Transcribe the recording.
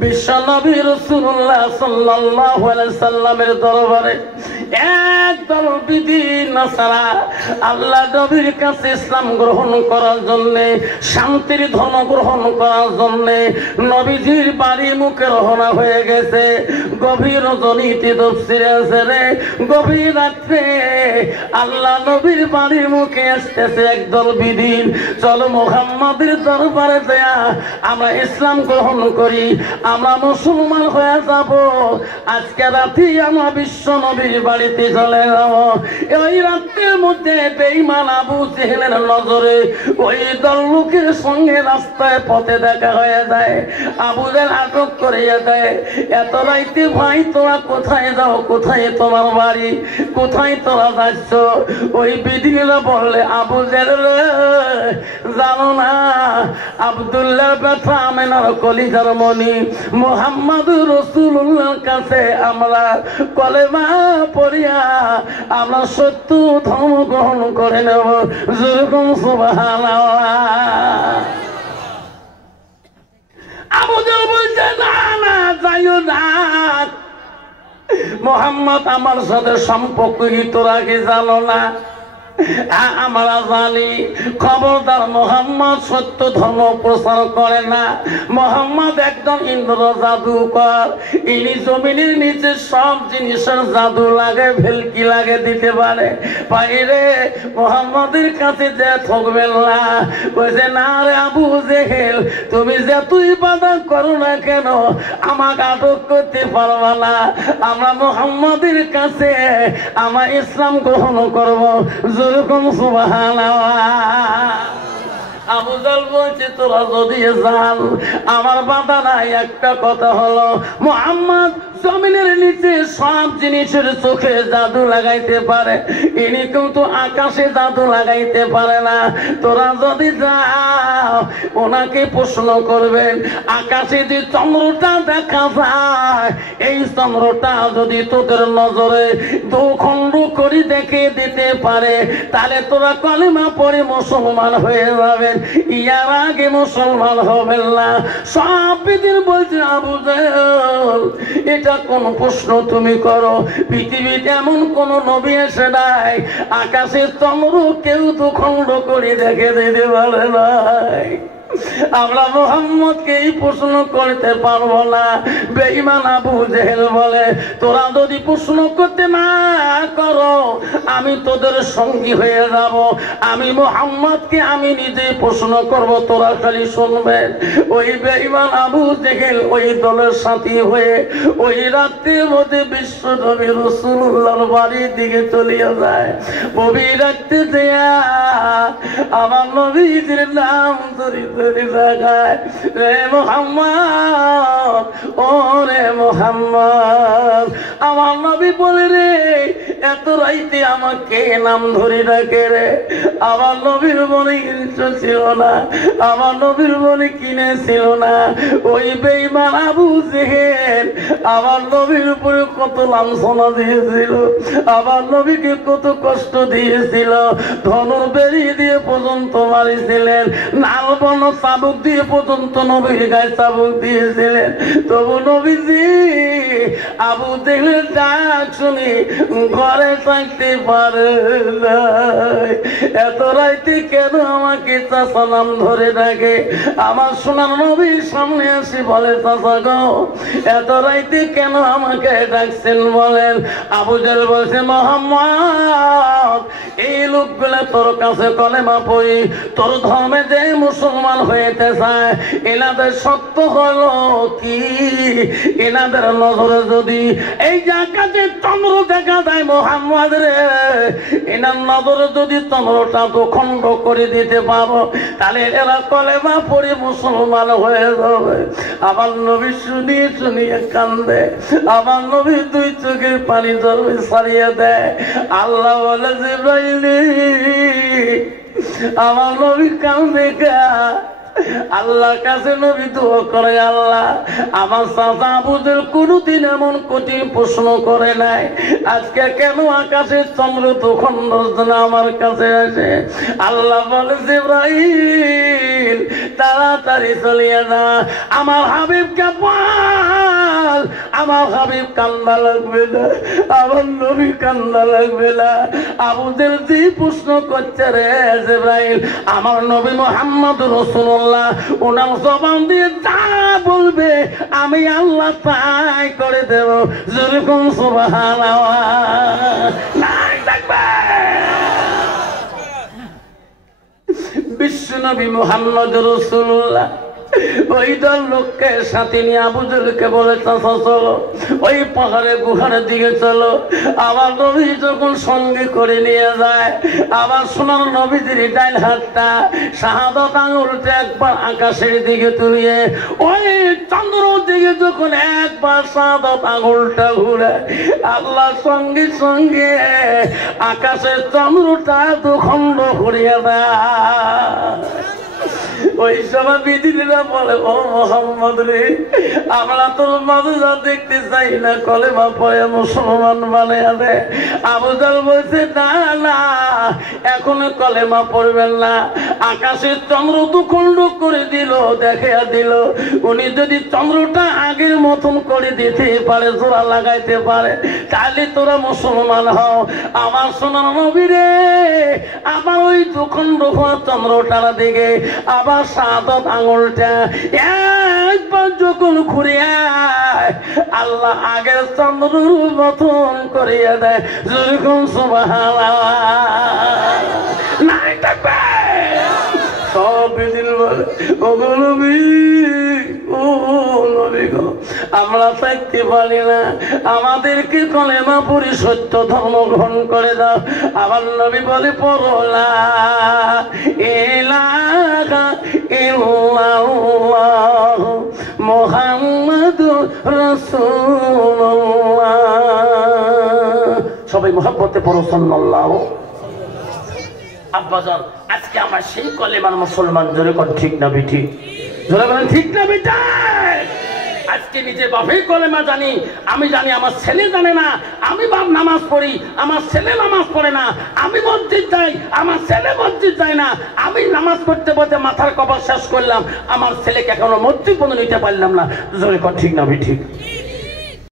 বিশ্বনবী রাসূলুল্লাহ সাল্লাল্লাহু আলাইহি সাল্লামের দরবারে একদল বিদিন নাসারা আল্লাহ নবীর কাছে ইসলাম গ্রহণ করার জন্য, শান্তির ধর্ম গ্রহণ করার জন্য নবীজির বাড়ি মুখে রওনা হয়ে গেছে। গভীর রজনীতে তফসিরে আছে রে, গভীর রাত্রে আল্লাহ নবীর বাড়ির মুখে আসতেছে একদল বিদিন। চলো মুহাম্মাদের দরবারে দেয়া আমরা ইসলাম গ্রহণ করি, আমরা মুসলমান হয়ে যাব। আজকে রাতে আমরা বিশ্ব নবীর বাড়িতে চলে যাব। ওই রাতের মধ্যে বেঈমান আবু জেহেলের নজরে ওই দল লোকের সঙ্গে রাস্তায় পথে দেখা হয়ে যায়। আবু জেহেল আটক করিয়ে দেয়। এত রাইতে ভাই তোরা কোথায় যাও, কোথায় তোমার বাড়ি, কোথায় তোরা যাচ্ছ? ওই বিধিরা বললে আবু জেহেল জানো না আব্দুল্লাহ ব্যথা আমেনার কলিজার মনি মুহাম্মদ রাসূলুল্লাহর কাছে আমরা কলেমা পড়িয়া আমরা সত্য ধর্ম গ্রহণ করে নেব। যেরকম সুবহানাল্লাহ। আবু জেহেল বলছে না না যাইও না, মুহাম্মদ আমার সাথে সম্পর্ক কি তোরা কি জানো না? আমরা জানি। খবরদার মুহাম্মদ সত্য ধর্ম প্রচার করে না। মুহাম্মদ একদম ইন্দ্র জাদুকর। ইনি জমিনের নিচে সব জিনিসের জাদু লাগে, ভেলকি লাগে দিতে পারে। বাইরে মুহাম্মদের কাছে যে ঠকবেন না। বলছে না রে আবু জেহেল, তুমি যে তুই বাধা করো না কেন আমাকে আটক করতে পারবা না। আমরা মুহাম্মদের কাছে আমরা ইসলাম গ্রহণ করবো। যেরকম সুবহানাল্লাহ। আবু জেহেল বলছে তোরা যদি যান আমার বাধা নাই। একটা কথা হলো মুহাম্মদ জমিনের নিচে সব জিনিসের চোখে জাদু লাগাইতে পারে, ইনি কিন্তু আকাশে জাদু লাগাইতে পারে না। তোরা যদি যাও ওনাকে প্রশ্ন করবেন আকাশে যে চন্দ্রটা দেখা যায় এই চন্দ্রটা যদি তোদের নজরে দুখণ্ড করে দেখে দিতে পারে তাহলে তোরা কলেমা পড়ে মুসলমান হয়ে যাবেন, ইয়ার আগে মুসলমান হবেন না। সব বিদিন বলছে আবু জেহেল এটা কোন প্রশ্ন তুমি করো? পৃথিবীতে এমন কোন নবী এসে নাই আকাশের চন্দ্র কেউ দুখণ্ড করে দেখে দিতে পারে নাই। আমরা মুহাম্মদকে এই প্রশ্ন করতে পারবো না। বেঈমান আবু জেহেল বলে তোরা যদি প্রশ্ন করতে না করো আমি তোদের সঙ্গী হয়ে যাব। আমি মুহাম্মদকে আমি নিজে প্রশ্ন করব, তোরা খালি শুনবেন। ওই বেঈমান আবু জেহেল ওই দলের সাথী হয়ে ওই রাত্রির মধ্যে বিশ্ব নবী রাসূলুল্লাহর বাড়ির দিকে চলিয়া যায়। নবী রাখতে দেয়া আমার নবীর নাম ধরে রে মুহাম্মদ, ও রে মুহাম্মদ। আমার নবী বলে রে এত রাইতে আমাকে নাম ধরে ডাকে রে। আমার নবীর মনে ইচ্ছা ছিল না, আমার নবীর মনে কিনেছিল না। ওই বেঈমান আবু জেহেল আমার নবীর উপরে কত লাঞ্ছনা দিয়েছিল, আমার নবীকে কত কষ্ট দিয়েছিল। ধনুর বেরি দিয়ে পর্যন্ত মারিছিলেন, নালবন চাবুক দিয়ে পর্যন্ত নবীর গায়ে চাবুক দিয়েছিলেন। তবু নবীজি আবু জেহেলের ডাক শুনি ঘরে থাকতে পারে না। এত রাইতে কেন আমাকে চাচা নাম ধরে ডাকে? আমার সোনার নবীর সামনে আসি বলে চাচা গো এত রাইতে কেন আমাকে ডাকছেন বলেন? আবু জেহেল বলছে মুহাম্মদ এই লোকগুলো তোর কাছে কলেমা পড়ি তোর ধর্মে যে মুসলমান হইতে চায় এনাদের সত্য হলো কি? এনাদের নজরে যদি এই যে আকাশে চন্দ্র দেখা যায় মুহাম্মদ রে, এনার নজরে যদি চন্দ্রটা দুখণ্ড করে দিতে পারো তাহলে এরা কলেমা পড়ে মুসলমান হয়ে যাবে। আমার নবী শুনিয়ে শুনিয়ে কান্দে, আমার নবী দুই চোখের পানি জলবে ছাড়িয়ে দেয়। আল্লাহ বলে জিবরাইল আমার নবী কান্দে কা আল্লাহর কাছে নবী দোয়া করে, আল্লাহ আমার চাচা আবুদের কোনদিন এমন কঠিন প্রশ্ন করে নাই, আজকে কেন আকাশের চন্দ্র তখন আমার কাছে আসে? আল্লাহ বলে জিবরাইল তাড়াতাড়ি চলিয়ে না, আমার হাবিবকে বল আমার হাবিব কান্দা লাগবে না, আমার নবী কান্দা লাগবে না। আবুদের যে প্রশ্ন করছে রে জিবরাইল, আমার নবী মুহাম্মদ রাসূলুল্লাহ ওনার জবান দিয়ে যা বলবে আমি আল্লাহ তাই করে দেব। যেরকম সুবহানাল্লাহ নাই থাকবে। বিশ্ব নবী মুহাম্মদ রাসূলুল্লাহ ওই দল লোককে সাথে নিয়ে আবু জেলকে বলে, চাচা চলো ওই পাহাড়ে গুহার দিকে চলো। আবার নবী যখন সঙ্গে করে নিয়ে যায়, আবার সোনার নবীদের ডাইন হাতটা শাহাদাত আঙুলটা একবার আকাশের দিকে তুলিয়ে ওই চন্দ্র দিকে যখন একবার শাহাদাত আঙুলটা ঘুরে, আল্লাহ সঙ্গে সঙ্গে আকাশের চন্দ্রটা দুখণ্ড করিয়া দেয়। ওই সময় বিদিনীরা বলে, ও মোহাম্মদ রে, আমরা তোর মাদ্রাসা দেখতে চাই না, কলেমা পড়ে মুসলমান বানিয়ে দে। আবু জাহল বলছে, না না এখনো কলেমা পড়বেন না। আকাশের চন্দ্র দুখণ্ড করে দিল, দেখে দিল, উনি যদি চন্দ্রটা আগের মতন করে দিতে পারে, জোড়া লাগাইতে পারে, তাহলে তোরা মুসলমান হও। আমার সোনার নবী রে, আবার ওই দুখণ্ড চন্দ্রটার দিকে আবার শাহাদাত আঙুলটা একবার যখন ঘুরিয়ে আল্লাহ আগের চন্দ্রের মতন করিয়া দেয়। যেরকম সুবহানাল্লাহ নাই থাকবে। সব দিন বলে, ও নবী ও নবী গো, আমরা থাকতে পারি না, আমাদেরকে কলেমা পড়ি সত্য ধর্ম গ্রহণ করে দাও। আবার নবী বলে, পড়ো লা ইলাহা ইল্লাল্লাহ মুহাম্মাদুর রাসূলুল্লাহ। সবাই মুহাব্বতে পড়ো সাল্লাল্লাহু। আব্বাজান আজকে আমার সেই কলেমার মুসলমান, জোরে কোন ঠিক না বেটি? জোরে বলেন ঠিক না বেটা? আজকে নিজে বাপের কলেমা জানি, আমি জানি, আমার ছেলে জানে না। আমি বাপ নামাজ পড়ি, আমার ছেলে নামাজ পড়ে না। আমি মসজিদ যাই, আমার ছেলে মসজিদ যায় না। আমি নামাজ পড়তে পড়তে মাথার কবর শেষ করলাম, আমার ছেলেকে এখনো মসজিদ পর্যন্ত নিতে পারলাম না। জোরে কোন ঠিক না বেটি?